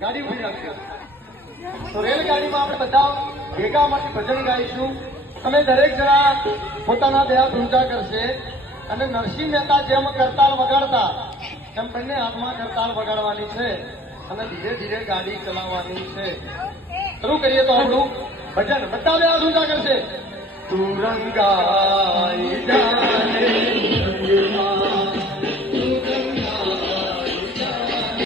ગાડી ઉભી રાખજો. તો રેલગાડીમાં આપણે બધા ભેગા માટે ભજન ગાઈશું. તમે દરેક જણા પોતાના દેહ ઊંચા કરશે અને નરસિંહ મહેતા જેમ કરતાલ વગાડતા એમ બંને હાથમાં કરતાલ વગાડવાની છે અને ધીરે ધીરે ગાડી ચલાવવાની છે. શરૂ કરીએ તો આપણું ભજન બધા દેહ ઊંચા કરશે. તું રંગાઈ જાને